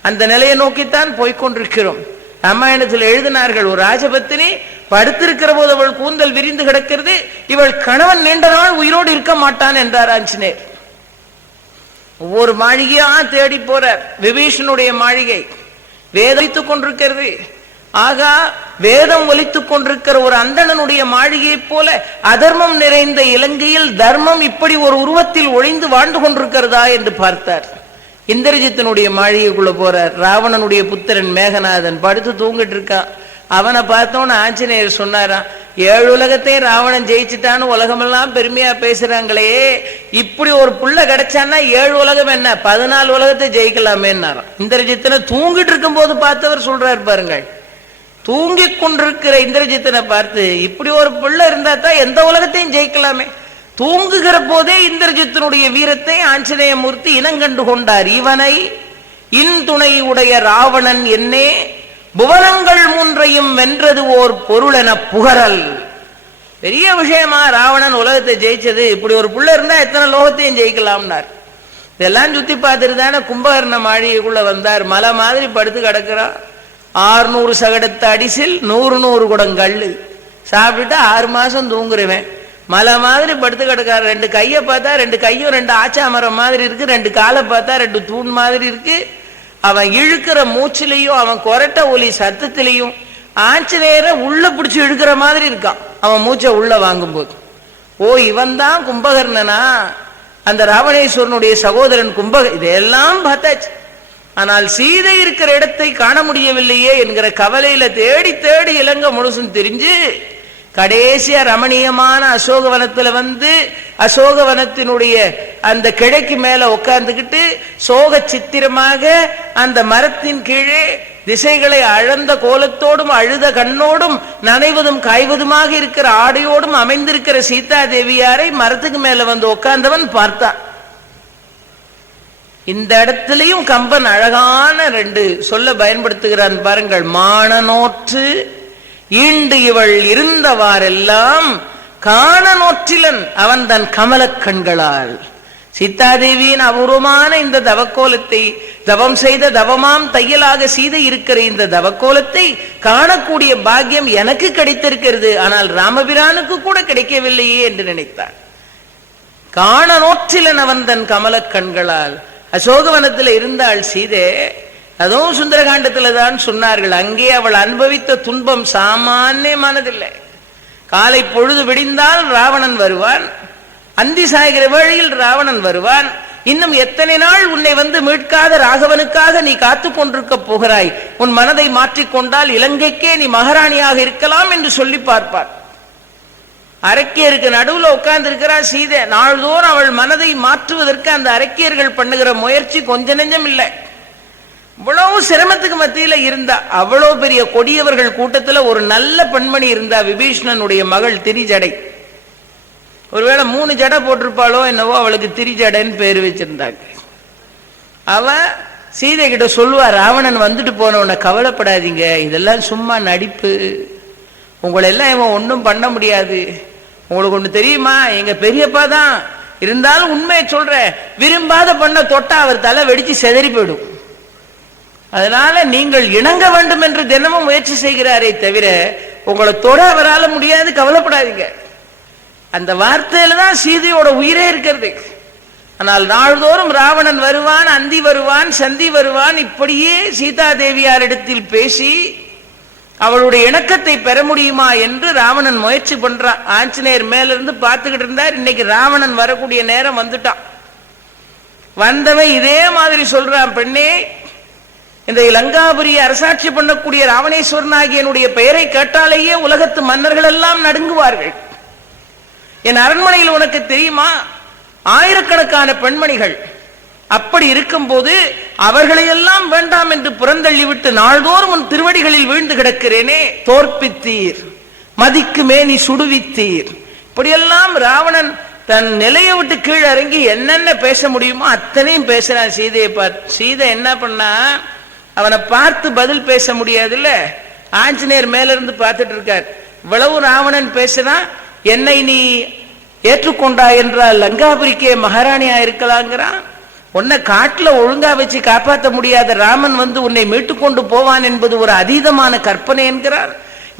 அந்த நிலையை நோக்கித்தான் போய்கொண்டிருக்கிறோம். ராமாயணத்தில் எழுதினார்கள், ஒரு ராஜபத்தினி படுத்திருக்கிற போது அவள் கூந்தல் விரிந்து கிடக்கிறது, இவள் கணவன் நீண்ட நாள் உயிரோடு இருக்க மாட்டான் என்றார் ஆஞ்சநேயர். ஒவ்வொரு மாளிகையா தேடி போறார். விபீஷனுடைய மாளிகை வேதம் ஒலித்துக் கொண்டிருக்கிறது. ஆகா, வேதம் ஒலித்துக் கொண்டிருக்கிற ஒரு அந்தணனுடைய மாளிகையை போல அதர்மம் நிறைந்த இலங்கையில் தர்மம் இப்படி ஒரு உருவத்தில் ஒளிந்து வாழ்ந்து கொண்டிருக்கிறதா என்று பார்த்தார். இந்திரஜித்தனுடைய மாளிகைக்குள்ள போறார். ராவணனுடைய புத்திரன் மேகநாதன் படுத்து தூங்கிட்டு இருக்கான். அவனை பார்த்தோன்னு ஆஞ்சநேயர் சொன்னாரா, 7 உலகத்தையும் ராவணன் ஜெயிச்சுட்டான்னு உலகமெல்லாம் பெருமையா பேசுறாங்களே, இப்படி ஒரு புள்ள கிடைச்சான்னா 7 உலகம் என்ன 14 உலகத்தை ஜெயிக்கலாமேன்னாராம். இந்திரஜித்தனை தூங்கிட்டு இருக்கும் போது பார்த்தவர் சொல்றார் பாருங்கள். தூங்கி கொண்டிருக்கிற இந்திரஜித்தனை பார்த்து, இப்படி ஒரு புள்ள இருந்தா தான் எந்த உலகத்தையும் ஜெயிக்கலாமே. தூங்குகிற போதே இந்திரஜித்தனுடைய வீரத்தை ஆஞ்சநேயமூர்த்தி இனங்கண்டு கொண்டார். இவனை இன்துணை உடைய ராவணன் என்னே புவனங்கள் 3ஐயும் வென்றது ஓர் பொருள் என புகழல். பெரிய விஷயமா ராவணன் உலகத்தை ஜெயிச்சது, இப்படி ஒரு புள்ள இருந்தா எத்தனை லோகத்தையும் ஜெயிக்கலாம்னார். இதெல்லாம் சுத்தி பார்த்துட்டு தானே கும்பகர்ண மாளிகைக்குள்ள வந்தார். மலை மாதிரி படுத்து கிடக்கிறான். 600 சகடத்து அடிசில் 100 குடம் கல்லு சாப்பிட்டுட்டு 6 மாசம் தூங்குறவன் மலை மாதிரி படுத்து கிடக்காரு. 2 கையை பார்த்தா 2 கையும் 2 ஆச்சா மரம் மாதிரி இருக்கு, 2 காலை பார்த்தா 2 தூண் மாதிரி இருக்கு. அவன் இழுக்கிற மூச்சிலையும் அவன் கொரட்ட ஒலி சத்தத்திலையும் ஆஞ்சநேயரை உள்ள பிடிச்சி இழுக்கிற மாதிரி இருக்கான் அவன் மூச்சை உள்ள வாங்கும்போது. ஓ, இவன் தான் கும்பகர்ணனா, அந்த ராவணேஸ்வரனுடைய சகோதரன் இதெல்லாம் பார்த்தாச்சு. ஆனால் சீதை இருக்கிற இடத்தை காண முடியவில்லையே என்கிற கவலையில தேடி தேடி இலங்கை முழுசும் தெரிஞ்சு கடைசியா ரமணீயமான அசோகவனத்துல வந்து அசோகவனத்தினுடைய அந்த கிளைக்கு மேல உட்கார்ந்துகிட்டு சோக சித்திரமாக அந்த மரத்தின் கீழே திசைகளை அழந்த கோலத்தோடும் அழுத கண்ணோடும் நனைவதும் காய்வதுமாக இருக்கிற ஆடையோடும் அமைந்திருக்கிற சீதா தேவியாரை மரத்துக்கு மேல வந்து உட்கார்ந்தவன் பார்த்தான். இந்த இடத்திலையும் கம்பன் அழகான 2 சொல்ல பயன்படுத்துகிறான் பாருங்கள். மானநோற்று ஈண்டு இவள் இருந்தவாறெல்லாம் காண நோற்றிலன் அவன் தன் கமல கண்களால். சீதாதேவியின் அபூர்வமான இந்த தவக்கோலத்தை, தவம் செய்த தவமாம் தையலாக சீதை இருக்கிற இந்த தவக்கோலத்தை காணக்கூடிய பாக்கியம் எனக்கு கிடைத்திருக்கிறது, ஆனால் ராமபிரானுக்கு கூட கிடைக்கவில்லையே என்று நினைத்தான். காண நோற்றிலன் அவன் தன் கமல கண்களால். அசோகவனத்தில் இருந்தாள் சீதே. அதுவும் சுந்தரகாண்டத்துல தான் சொன்னார்கள். அங்கே அவள் அனுபவித்த துன்பம் சாமானியமானதில்லை. காலை பொழுது விடிந்தால் ராவணன் வருவான், அந்தி சாய்கிற வேளையில் ராவணன் வருவான். இன்னும் எத்தனை நாள் உன்னை வந்து மீட்காத ராகவனுக்காக நீ காத்து கொண்டிருக்க போகிறாய், உன் மனதை மாற்றிக்கொண்டால் இலங்கைக்கே நீ மகாராணியாக இருக்கலாம் என்று சொல்லி பார்ப்பார். அரக்கியருக்கு நடுவுல உட்கார்ந்து இருக்கிறா சீதை. நாள்தோறும் அவள் மனதை மாற்றுவதற்கு அந்த அரக்கியர்கள் பண்ணுகிற முயற்சி கொஞ்ச நெஞ்சம் இல்லை. இவ்வளவு சிரமத்துக்கு மத்தியில இருந்தா. அவ்வளவு பெரிய கொடியவர்கள் கூட்டத்துல ஒரு நல்ல பெண்மணி இருந்தா, விபீஷணனுடைய மகள் திரிஜடை. ஒருவேளை 3 ஜடை போட்டிருப்பாளோ என்னவோ, அவளுக்கு திரிஜடைன்னு பேரு வச்சிருந்தாங்க. அவ சீதை கிட்ட சொல்லுவா, ராவணன் வந்துட்டு போனவன கவலைப்படாதீங்க, இதெல்லாம் சும்மா நடிப்பு, உங்களை எல்லாம் இவன் ஒன்றும் பண்ண முடியாது. உங்களுக்கு ஒண்ணு தெரியுமா, எங்க பெரியப்பா தான், இருந்தாலும் உண்மையை சொல்ற, விரும்பாத பண்ண தொட்டா அவர் தலை வெடிச்சு செதறி போயிடும். அதனால நீங்கள் இணங்க வேண்டும் என்று தினமும் முயற்சி செய்கிறாரே தவிர உங்களை தொட அவரால் முடியாது, கவலைப்படாதீங்க. அந்த வார்த்தையில தான் சீதையோட உயிரே இருக்கிறது. ஆனால் நாள்தோறும் ராவணன் வருவான், அந்தி வருவான், சந்தி வருவான், இப்படியே சீதா தேவியாரிடத்தில் பேசி அவளுடைய இணக்கத்தை பெற முடியுமா என்று ராவணன் முயற்சி பண்றான். ஆஞ்சநேயர் மேல இருந்து பார்த்துக்கிட்டு இருந்தார். இன்னைக்கு ராவணன் வரக்கூடிய நேரம் வந்துட்டான். வந்தவன் இதே மாதிரி சொல்றான், பெண்ணே, இந்த லங்காபுரியை அரசாட்சி பண்ணக்கூடிய ராவணேஸ்வரன் ஆகியனுடைய பெயரை கேட்டாலேயே உலகத்து மன்னர்கள் எல்லாம் நடுங்குவார்கள். என் அரண்மனையில் உனக்கு தெரியுமா, ஆயிரக்கணக்கான பெண்மணிகள். அப்படி இருக்கும் போது அவர்களையெல்லாம் வேண்டாம் என்று புறந்தள்ளிவிட்டு நாள்தோறும் உன் திருவடிகளில் வீழ்ந்து கிடக்கிறேனே, தோற்பித்தீர், மதிக்கு மேனி சுடுவித்தீர். இப்படியெல்லாம் ராவணன் தன் நிலையை விட்டு கீழே இறங்கி என்னென்ன பேச முடியுமோ அத்தனையும் பேசுறான் சீதையை பார்த்து. சீதை என்ன பண்ணா, அவனை பார்த்து பதில் பேச முடியாதுல்ல, ஆஞ்சநேயர் மேல இருந்து பார்த்துட்டு இருக்கார். இவ்வளவு ராவணன் பேசுறான், என்னை நீ ஏற்றுக்கொண்டா என்றால் லங்காபுரிக்கே மகாராணியா இருக்கலாங்கிறான். உன்னை காட்டுல ஒழுங்கா வச்சு காப்பாற்ற முடியாத ராமன் வந்து உன்னை மீட்டு கொண்டு போவான் என்பது ஒரு அதீதமான கற்பனை என்கிறார்.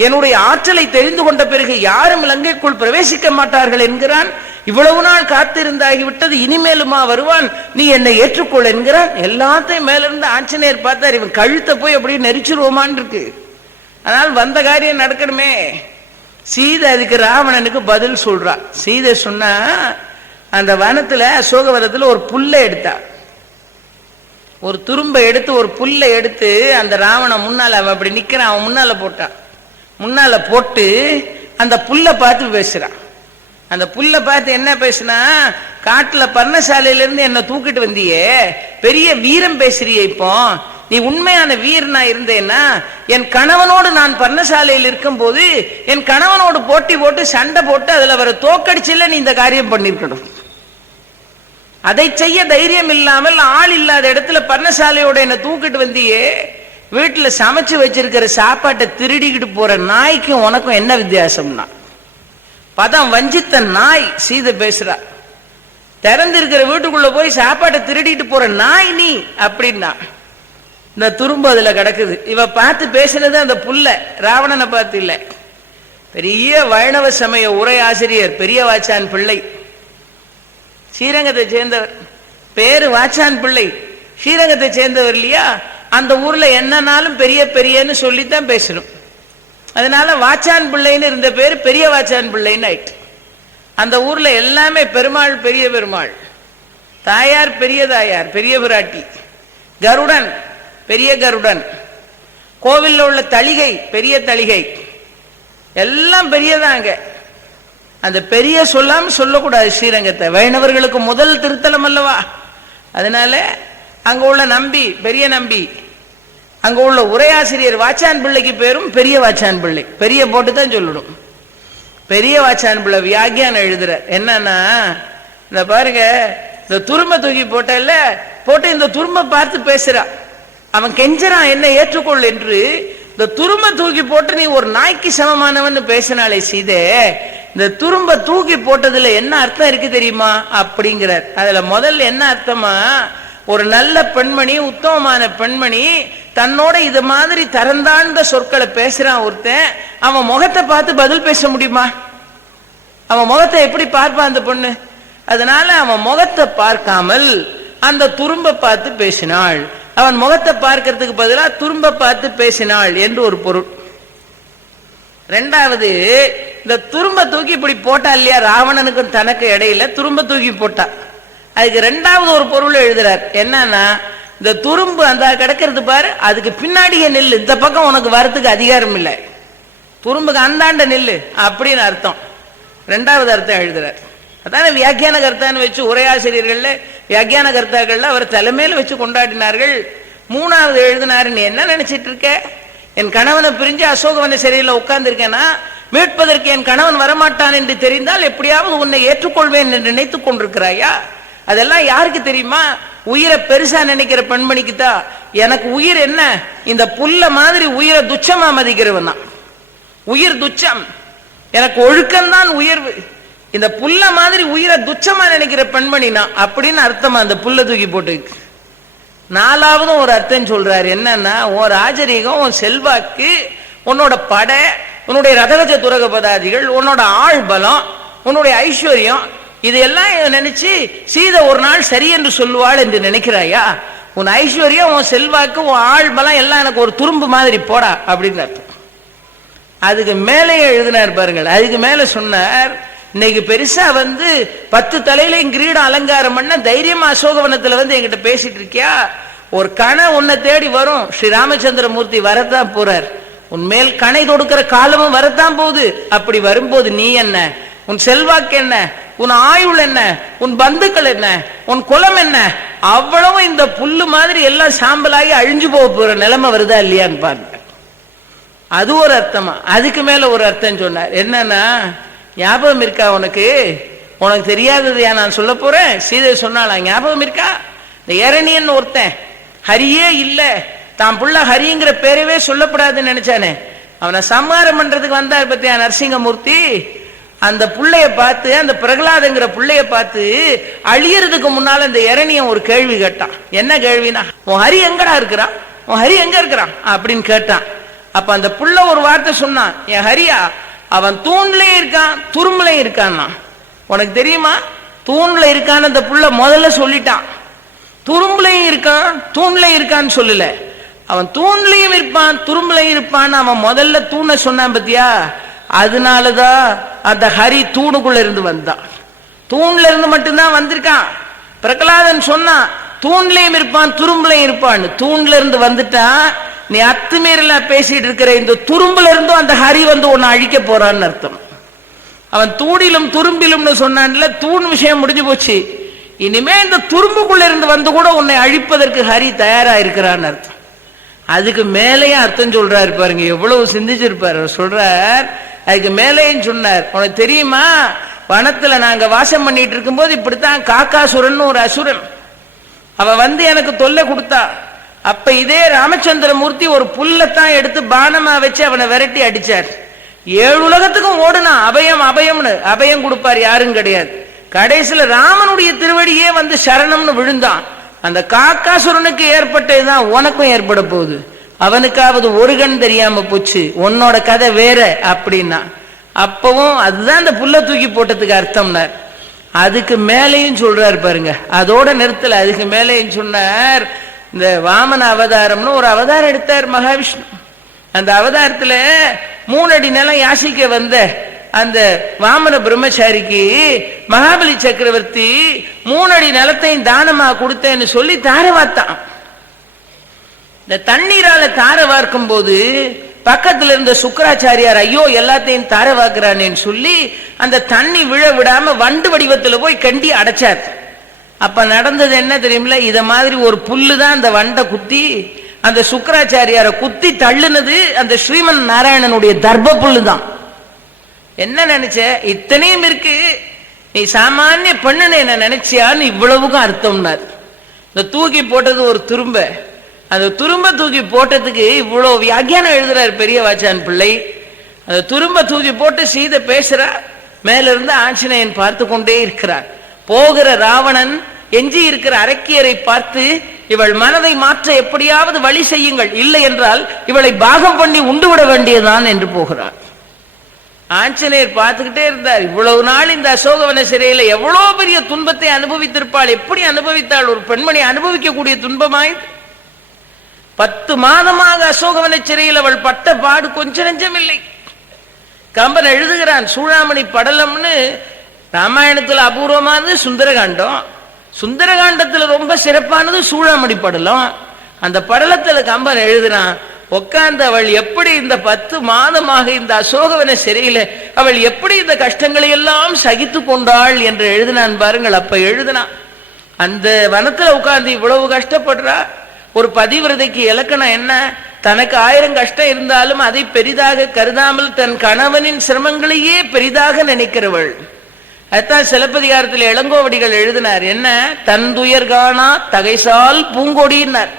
என்னுடைய ஆற்றலை தெரிந்து கொண்ட பிறகு யாரும் லங்கைக்குள் பிரவேசிக்க மாட்டார்கள் என்கிறான். இவ்வளவு நாள் காத்திருந்தாகிவிட்டது, இனிமேலுமா வருவான், நீ என்னை ஏற்றுக்கொள் என்கிறான். எல்லாத்தையும் மேல இருந்து ஆஞ்சநேயர் பார்த்தார், இவன் கழுத்தை போய் அப்படியே நெரிச்சிருவோமான் இருக்கு. ஆனால் வந்த காரியம் நடக்கணுமே. சீதை அதுக்கு ராவணனுக்கு பதில் சொல்றா. சீதை சொன்னா, அந்த வனத்துல அசோகவனத்துல ஒரு புல்லை எடுத்தா, ஒரு துரும்பை எடுத்து ஒரு புல்லை எடுத்து அந்த ராவணன் முன்னால, அவன் அப்படி நிக்கிறான், அவன் முன்னால போட்டான். முன்னால போட்டு அந்த புல்லை பார்த்து பேசுறான். அந்த புல்லை பார்த்து என்ன பேசுனா, காட்டுல பர்ணசாலையில இருந்து என்ன தூக்கிட்டு வந்தியே, பெரிய வீரம் பேசுறியே, இப்போ நீ உண்மையான வீரனா இருந்தேன்னா என் கணவனோடு நான் பர்ணசாலையில் இருக்கும் போது என் கணவனோடு போட்டி போட்டு சண்டை போட்டு அதுல வர தோக்கடிச்சில்ல நீ இந்த காரியம் பண்ணிருக்கணும். அதை செய்ய தைரியம் இல்லாமல் ஆள் இல்லாத இடத்துல பர்ணசாலையோட என்ன தூக்கிட்டு வந்தியே, வீட்டுல சமைச்சு வச்சிருக்கிற சாப்பாட்டை திருடிக்கிட்டு போற நாய்க்கும் உனக்கும் என்ன வித்தியாசம்னா, பதம் வஞ்சித்த நாய். சீதை பேசுறா, திறந்திருக்கிற வீட்டுக்குள்ள போய் சாப்பாட்டை திருடிட்டு போற நாய் நீ அப்படின்னா. இந்த துரும்பு அதுல கிடக்குது. இவ பார்த்து பேசினது அந்த புல்ல, ராவணனை பார்த்து இல்ல. பெரிய வைணவ சமய உரை ஆசிரியர் பெரிய வாச்சான் பிள்ளை, ஸ்ரீரங்கத்தை சேர்ந்தவர், பேரு வாச்சான் பிள்ளை, ஸ்ரீரங்கத்தை சேர்ந்தவர் இல்லையா. அந்த ஊர்ல என்னன்னாலும் பெரிய பெரியன்னு சொல்லித்தான் பேசணும். அதனால வாச்சான் பிள்ளைன்னு இருந்த பேரு பெரிய வாச்சான் பிள்ளைன்னு ஆயிட்டு. அந்த ஊர்ல எல்லாமே பெருமாள், பெரிய பெருமாள், தாயார் பெரிய தாயார், பெரிய பிராட்டி, கருடன் பெரிய கருடன், கோவில்ல உள்ள தளிகை பெரிய தளிகை, எல்லாம் பெரியதாங்க. அந்த பெரிய சொல்லாம சொல்லக்கூடாது ஸ்ரீரங்கத்தை, வைணவர்களுக்கு முதல் திருத்தலம் அல்லவா. அதனால அங்க உள்ள நம்பி பெரிய நம்பி, அங்க உள்ள உரையாசிரியர் வாச்சான் பிள்ளைக்கு பேரும் பெரிய வாச்சான் பிள்ளை, பெரிய போட்டு தான் சொல்லணும். பெரிய வாச்சான் பிள்ளை வியாக்கியானம் எழுதுற என்னன்னா, இந்த பாருங்க, இந்த துரும்ப தூக்கி போட்டல போட்டு இந்த துரும்ப பார்த்து பேசுறா, அவன் கெஞ்சறான் என்ன ஏற்றுக்கொள் என்று. இந்த துரும்ப தூக்கி போட்டு நீ ஒரு நாய்க்கு சமமானவன் பேசினாலே சீதே, இந்த துரும்ப தூக்கி போட்டதுல என்ன அர்த்தம் இருக்கு தெரியுமா அப்படிங்கிறார். அதுல முதல்ல என்ன அர்த்தமா, ஒரு நல்ல பெண்மணி, உத்தமமான பெண்மணி தன்னோட இது மாதிரி தரந்தாழ்ந்த சொற்களை பேசுறான் ஒருத்தன், அவன் முகத்தை பார்த்து பதில் பேச முடியுமா? அவன் முகத்தை எப்படி பார்ப்பான் அந்த பொண்ணு? அதனால அவன் முகத்தை பார்க்காமல் அந்த துரும்ப பார்த்து பேசினாள். அவன் முகத்தை பார்க்கிறதுக்கு பதிலா துரும்ப பார்த்து பேசினாள் என்று ஒரு பொருள். ரெண்டாவது, இந்த துரும்ப தூக்கி இப்படி போட்டா இல்லையா, ராவணனுக்கும் தனக்கு இடையில துரும்ப தூக்கி போட்டா, அதுக்கு ரெண்டாவது ஒரு பொருள் எழுதுறார். என்னன்னா, இந்த துரும்பு அந்த கிடக்கிறது பாரு, அதுக்கு பின்னாடியே நெல்லு, இந்த பக்கம் உனக்கு வரத்துக்கு அதிகாரம் இல்லை, துரும்புக்கு அந்தாண்ட நெல்லு அப்படின்னு அர்த்தம். ரெண்டாவது அர்த்தம் எழுதுறார். அதான வியாக்கியான கர்த்தான்னு வச்சு உரையாசிரியர்கள் வியாக்கியான கர்த்தாக்கள் அவர் தலைமையில வச்சு கொண்டாடினார்கள். மூணாவது எழுதினாரு, நீ என்ன நினைச்சிட்டு இருக்க, என் கணவனை பிரிஞ்சு அசோகவன சிறையில் உட்கார்ந்து இருக்கேன்னா மீட்பதற்கு என் கணவன் வரமாட்டான் என்று தெரிந்தால் எப்படியாவது உன்னை ஏற்றுக்கொள்வேன் என்று நினைத்துக் கொண்டிருக்கிறாயா? அதெல்லாம் யாருக்கு தெரியுமா? உயிரை பெருசா நினைக்கிற பெண்மணிக்கு தான். எனக்கு உயிர் என்ன, இந்த புல்ல மாதிரி உயிரை துச்சமா மதிக்கிறவன் தான். உயிர் துச்சம், எனக்கு ஒழுக்கம்தான் உயர்வு. இந்த புல்ல மாதிரி உயிரை துச்சமா நினைக்கிற பெண்மணினா அப்படின்னு அர்த்தமா அந்த புல்ல தூக்கி போட்டு. நாலாவதும் ஒரு அர்த்தம் சொல்றாரு. என்னன்னா, உன் ராஜரீகம், உன் செல்வாக்கு, உன்னோட படை, உன்னுடைய ரதகஜ துரக பதாதிகள், உன்னோட ஆள் பலம், உன்னுடைய ஐஸ்வர்யம், இதெல்லாம் நினைச்சு சீதை ஒரு நாள் சரி என்று சொல்லுவாள் என்று நினைக்கிறாயா? உன் ஐஸ்வர்யம், உன் செல்வாக்கு, உன் ஆள் பலம் எல்லாம் எனக்கு ஒரு துரும்பு மாதிரி போடா அப்படின்னு அர்த்தம். அதுக்கு மேலே எழுதினார் பாருங்கள். அதுக்கு மேல சொன்னார், இன்னைக்கு பெருசா 10 தலையிலையும் கிரீடம் அலங்காரம் பண்ண தைரியமா அசோகவனத்துல என்கிட்ட பேசிட்டு இருக்கியா? ஒரு கணை உன்னை தேடி வரும். ஸ்ரீ ராமச்சந்திரமூர்த்தி வரத்தான் போறார். உன் மேல் கணை தொடுக்கிற காலமும் வரத்தான் போகுது. அப்படி வரும்போது நீ என்ன, உன் செல்வாக்கு என்ன, உன் ஆயுள் என்ன, உன் பந்துக்கள் என்ன, உன் குலம் என்ன, அவ்வளவு இந்த புல்லு மாதிரி எல்லாம் சாம்பலாகி அழிஞ்சு போற நிலைமை வருதா இல்லையான்னு பாருங்க. அது ஒரு அர்த்தமா. அதுக்கு மேல ஒரு அர்த்தம் சொன்னார். என்னன்னா, ஞாபகம் இருக்கா உனக்கு? உனக்கு தெரியாததையா நான் சொல்ல போறேன். சீதை சொன்னாளா, ஞாபகம் இருக்கா? இந்த இரணியன் ஒருத்தன் ஹரியே இல்ல, தான் புள்ள ஹரிங்கிற பேரவே சொல்லப்படாதுன்னு நினைச்சானே, அவனை சம்ஹாரம் பண்றதுக்கு வந்தார் பத்தியா நரசிங்கமூர்த்தி. அந்த புள்ளைய பார்த்து, அந்த பிரகலாதங்கிற புள்ளைய பார்த்து அழியறதுக்கு முன்னால இந்த இரணியன் ஒரு கேள்வி கேட்டான். என்ன கேள்வினா, உன் ஹரி எங்கடா இருக்கிறான், உன் ஹரி எங்க இருக்கிறான் அப்படின்னு கேட்டான். அப்ப அந்த புள்ள ஒரு வார்த்தை சொன்னான், என் ஹரியா அவன் தூண்லயும் இருக்கான் துரும்புலையும் இருக்கான்னா. உனக்கு தெரியுமா, தூண்ல இருக்கான்னு அந்த புள்ள முதல்ல சொல்லிட்டான். துரும்புலையும் இருக்கான் தூண்லையும் இருக்கான்னு சொல்லல. அவன் தூண்லையும் இருப்பான் துரும்புலையும் இருப்பான் அவன் முதல்ல தூணை சொன்னான் பத்தியா. அதனாலதான் அந்த ஹரி தூணுக்குள்ள இருந்து வந்தான். தூண்ல இருந்து மட்டும்தான் வந்திருக்கான். பிரகலாதன் சொன்னான் தூண்லையும் இருப்பான் துரும்புலையும் இருப்பான். தூண்ல இருந்து வந்துட்டான். நீ அத்துமீறலாம் பேசிட்டு இருக்கிற இந்த துரும்புல இருந்தும் அந்த ஹரி வந்து உன்னை அழிக்க போறான்னு அர்த்தம். அவன் தூணிலும் துரும்பிலும்னு சொன்னான்ல, தூண் விஷயம் முடிஞ்சு போச்சு. இனிமே இந்த துரும்புக்குள்ள இருந்து வந்து கூட உன்னை அழிப்பதற்கு ஹரி தயாரா இருக்கிறான்னு அர்த்தம். அதுக்கு மேலேயும் அர்த்தம் சொல்றாரு பாருங்க, எவ்வளவு சிந்திச்சிருப்பாரு. சொல்றார், அதுக்கு மேலேயும் சொன்னார், உனக்கு தெரியுமா, வனத்துல நாங்க வாசம் பண்ணிட்டு இருக்கும் போது இப்படித்தான் காக்காசுரன் ஒரு அசுரன் அவ வந்து எனக்கு தொல்லை கொடுத்தா. அப்ப இதே ராமச்சந்திரமூர்த்தி ஒரு புல்லத்தான் எடுத்து பானமா வச்சு அவனை விரட்டி அடிச்சார். 7 உலகத்துக்கும் ஓடுனா அபயம் அபயம்னு. அபயம் கொடுப்பார் யாரும் கிடையாது. கடைசியில ராமனுடைய திருவடியே வந்து சரணம்னு விழுந்தான். அந்த காக்காசுரனுக்கு ஏற்பட்டதுதான் உனக்கும் ஏற்பட போகுது. அவனுக்காவது ஒரு கண் தெரியாம போச்சு, உன்னோட கதை வேற அப்படின்னா. அப்பவும் அதுதான் அந்த புல்ல தூக்கி போட்டதுக்கு அர்த்தம்னார். அதுக்கு மேலையும் சொல்றாரு பாருங்க, அதோட நிறுத்தல. அதுக்கு மேலையும் சொன்னார், இந்த வாமன அவதாரம்னு ஒரு அவதாரம் எடுத்தார் மகாவிஷ்ணு. அந்த அவதாரத்துல 3 அடி நிலம் யாசிக்க வந்த அந்த வாமன பிரம்மச்சாரிக்கு மகாபலி சக்கரவர்த்தி 3 அடி நிலத்தையும் தானமா கொடுத்தேன்னு சொல்லி தார வார்த்தான். இந்த தண்ணீரால தார வார்க்கும் போது பக்கத்துல இருந்த சுக்கராச்சாரியார் ஐயோ எல்லாத்தையும் தார வாக்குறானேன்னு சொல்லி அந்த தண்ணி விழ விடாம வண்டு வடிவத்துல போய் கண்டி அடைச்சார். அப்ப நடந்தது என்ன தெரியுமில்ல, இத மாதிரி ஒரு புல்லு தான் அந்த வண்டை குத்தி அந்த சுக்கராச்சாரியார குத்தி தள்ளுனது அந்த ஸ்ரீமன் நாராயணனுடைய தர்ப புல்லு தான். என்ன நினைச்ச, இத்தனையும் இருக்கு, நீ சாமானிய பெண்ணுன்னு என்ன நினைச்சியான்னு இவ்வளவுக்கும் அர்த்தம்னார். இந்த தூக்கி போட்டது ஒரு துரும்ப, அந்த துரும்ப தூக்கி போட்டதுக்கு இவ்வளவு வியாக்கியானம் எழுதுறாரு பெரிய வாச்சான் பிள்ளை. அந்த துரும்ப தூக்கி போட்டு சீதை பேசுறா, மேல இருந்து ஆஞ்சநேயன் பார்த்து கொண்டே இருக்கிறார். போகிற ராவணன் எஞ்சி இருக்கிற அரக்கியரை பார்த்து, இவள் மனதை மாற்ற எப்படியாவது வழி செய்யுங்கள், இல்லை என்றால் இவளை பாகம் பண்ணி உண்டு விட வேண்டியதுதான் என்று போகிறார். ஆஞ்சநேயர் பார்த்துக்கிட்டே இருந்தார். இவ்வளவு நாள் இந்த அசோகவன சிறையில எவ்வளவு பெரிய துன்பத்தை அனுபவித்திருப்பாள், எப்படி அனுபவித்தாள் ஒரு பெண்மணி அனுபவிக்கக்கூடிய துன்பமாய். 10 மாதமாக அசோகவன சிறையில் அவள் பட்ட பாடு கொஞ்ச நெஞ்சம் இல்லை. கம்பன் எழுதுகிறான், சூழாமணி படலம்னு ராமாயணத்துல அபூர்வமானது சுந்தரகாண்டம், சுந்தரகாண்டத்துல ரொம்ப சிறப்பானது சூழாமணி படலம். அந்த படலத்துல கம்பன் எழுதுறான், உட்கார்ந்து அவள் எப்படி இந்த 10 மாதமாக இந்த அசோகவன சிறையில அவள் எப்படி இந்த கஷ்டங்களை எல்லாம் சகித்து கொண்டாள் என்று எழுதினான் பாருங்கள். அப்ப எழுதினான், அந்த வனத்துல உட்கார்ந்து இவ்வளவு கஷ்டப்படுறா. ஒரு பதிவிரதைக்கு இலக்கணம் என்ன, தனக்கு 1000 கஷ்டம் இருந்தாலும் அதை பெரிதாக கருதாமல் தன் கணவனின் சிரமங்களையே பெரிதாக நினைக்கிறவள். அதுதான் சிலப்பதிகாரத்தில் இளங்கோவடிகள் எழுதினார், என்ன, தந்துயர் காணா தகைசால் பூங்கொடினார்.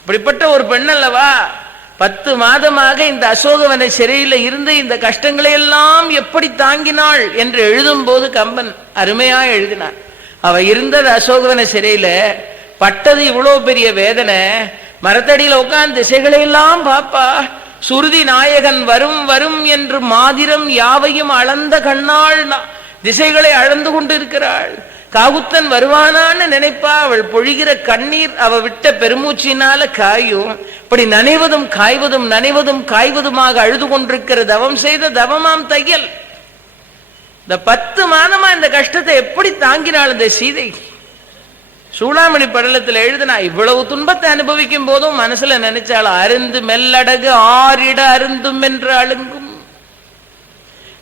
இப்படிப்பட்ட ஒரு பெண் அல்லவா 10 மாதமாக இந்த அசோகவன சிறையில இருந்து இந்த கஷ்டங்களை எல்லாம் எப்படி தாங்கினாள் என்று எழுதும் போது கம்பன் அருமையா எழுதினார். அவ இருந்தது அசோகவன சிறையில, பட்டது இவ்வளவு பெரிய வேதனை. மரத்தடியில உட்கார்ந்து திசைகளை எல்லாம் பாப்பா, சுருதி நாயகன் வரும் வரும் என்று மாதிரம் யாவையும் அளந்த கண்ணாள் திசைகளை அளந்து கொண்டு இருக்கிறாள். காகுத்தன் வருவானான்னு நினைப்பா, அவள் பொழிகிற கண்ணீர் அவ விட்ட பெருமூச்சினால காயும். இப்படி நனைவதும் காய்வதும் நனைவதும் காய்வதுமாக அழுது கொண்டிருக்கிற தவம் செய்த தவமாம் தையல். இந்த 10 மாதமா இந்த கஷ்டத்தை எப்படி தாங்கினாள் இந்த சீதை. சூளாமணி படலத்தில் எழுதினா, இவ்வளவு துன்பத்தை அனுபவிக்கும் போதும் மனசுல நினைச்சாள், அருந்து மெல்லடகு ஆறிட அருந்தும் என்று அழுங்கும்,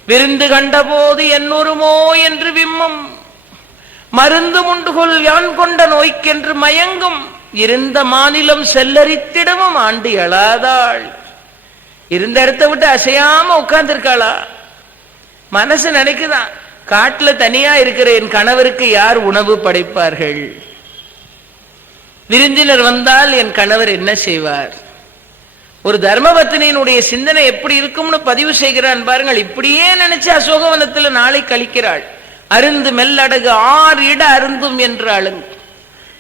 விருந்து கண்ட போது என்னொருமோ என்று விம்மும், மருந்து உண்டுகொள் யான் கொண்ட நோய்க்கென்று மயங்கும் இருந்த மாநிலம் செல்லரித்திடவும் ஆண்டு எழாதாள். இருந்த இடத்த விட்டு அசையாம உட்கார்ந்து இருக்காளா? மனசு நினைக்குதான், காட்டுல தனியா இருக்கிற என் கணவருக்கு யார் உணவு படைப்பார்கள்? விருந்தினர் வந்தால் என் கணவர் என்ன செய்வார்? ஒரு தர்மபத்தினியினுடைய சிந்தனை எப்படி இருக்கும்னு பதிவு செய்கிறான் பாருங்கள். இப்படியே நினைச்சு அசோகவனத்துல நாளை கழிக்கிறாள். அருந்து மெல்லடகு 6 இட அருந்தும் என்றாளுங்க.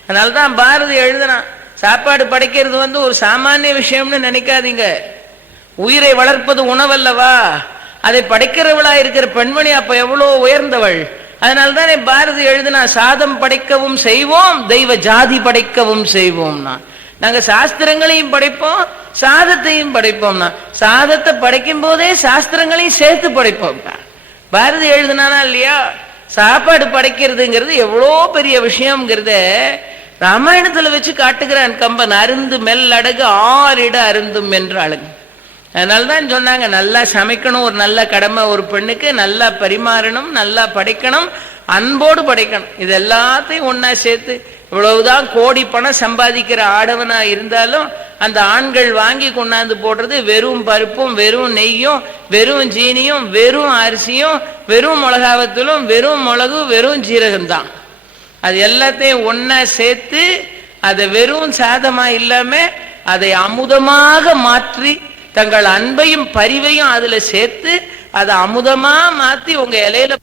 அதனால்தான் பாரதி எழுதினான், சாப்பாடு படைக்கிறது ஒரு சாமானிய விஷயம்னு நினைக்காதீங்க. உயிரை வளர்ப்பது உணவல்லவா? அதை படைக்கிறவளா இருக்கிற பெண்மணி அப்ப எவ்வளவு உயர்ந்தவள். அதனால்தான் பாரதி எழுதினா, சாதம் படைக்கவும் செய்வோம், தெய்வ ஜாதி படைக்கவும் செய்வோம்னா. நாங்க சாஸ்திரங்களையும் படைப்போம், சாதத்தையும் படைப்போம்னா. சாதத்தை படைக்கும் போதே சாஸ்திரங்களையும் சேர்த்து படைப்போம். பாரதி எழுதினானா இல்லையா? சாப்பாடு படைக்கிறதுங்கிறது எவ்வளோ பெரிய விஷயம்ங்கிறத ராமாயணத்துல வச்சு காட்டுகிறான் கம்பன். அருந்து மெல்லடகு 6 இட அருந்தும் என்றாளுங்க. அதனால்தான் சொன்னாங்க, நல்லா சமைக்கணும், ஒரு நல்ல கடமை ஒரு பெண்ணுக்கு. நல்லா பரிமாறணும், நல்லா படைக்கணும், அன்போடு படைக்கணும். இது எல்லாத்தையும் ஒன்னா சேர்த்து, இவ்வளவுதான் கோடி பணம் சம்பாதிக்கிற ஆடவனா இருந்தாலும் அந்த ஆண்கள் வாங்கி கொண்டாந்து போடுறது வெறும் பருப்பும், வெறும் நெய்யும், வெறும் ஜீனியும், வெறும் அரிசியும், வெறும் மிளகாவத்தூளும், வெறும் மிளகு, வெறும் ஜீரகம்தான். அது எல்லாத்தையும் ஒன்னா சேர்த்து அதை வெறும் சாதமா இல்லாம அதை அமுதமாக மாற்றி தங்கள் அன்பையும் பரிவையும் அதுல சேர்த்து அதை அமுதமா மாத்தி உங்க இலையில